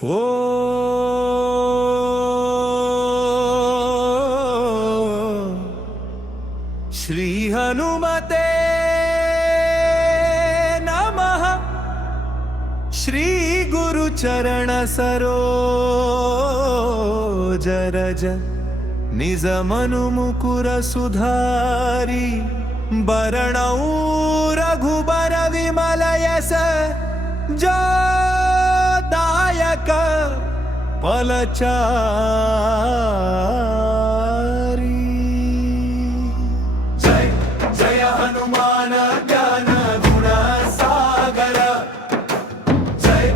ओ श्री हनुमते नमः। श्री गुरु चरण सरोज रज निज मनु मुकुर सुधारी। बरणौ रघुबर विमल यस जो दायक फलचारी। जय जय हनुमान ज्ञान गुण सागर। जय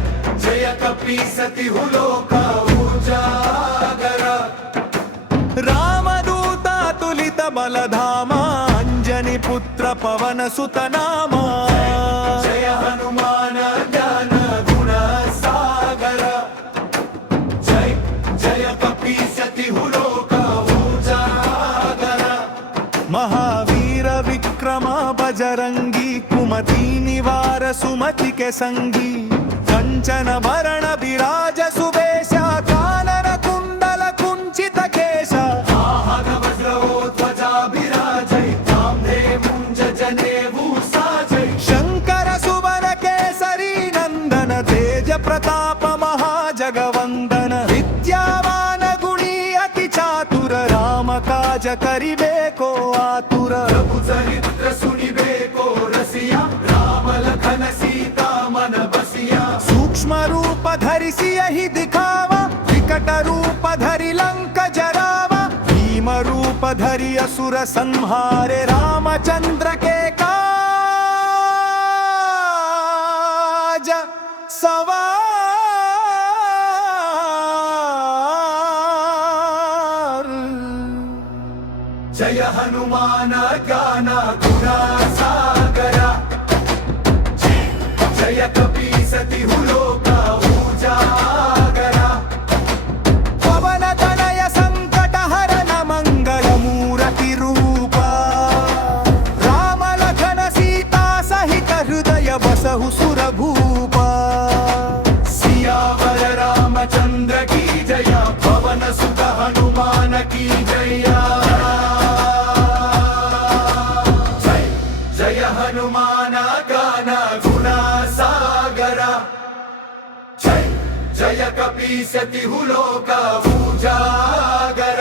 जय कपीसति लोक उजागर। रामदूत तुलित बलधामा अंजनी पुत्र पवन सुत नामा। जय हनुमान ज्ञान गुण सागर। जय जय कपीसति लोक उजागर। महावीर विक्रम बजरंगी कुमति निवार सुमति के संगी। कंचन भरण विराज सुवेश कानन कुंडल कुंचित केश। वाहन वज्र ध्वजा विराजै कांधे मुंज जनेऊ साजै। शंकर सुवन केसरी नंदन तेज प्रताप महाजगवंदन। विद्यावान गुणी अति चातुर राम काज करिबे को आतुर। प्रभु चरित्र सुनिबे को रसिया राम लखन सीता मन बसिया। सूक्ष्म रूप धरि सियहि दिखावा विकट रूप धरि लंक जरावा। भीम रूप धरि असुर संहारे रामचंद्र के काज सवार। जय हनुमान ज्ञान गुण सागर। जय कपीसति लोक उजागर। पवन तनय संकट हरन मंगल मूर्ति रूपा। राम लखन सीता सहित हृदय बसहु सुर भूपा। सियावर रामचंद्र की जय पवन सुत हनुमान की जय। जय जय हनुमान ज्ञान गुण सागर। जय जय कपीसति लोक उजागर।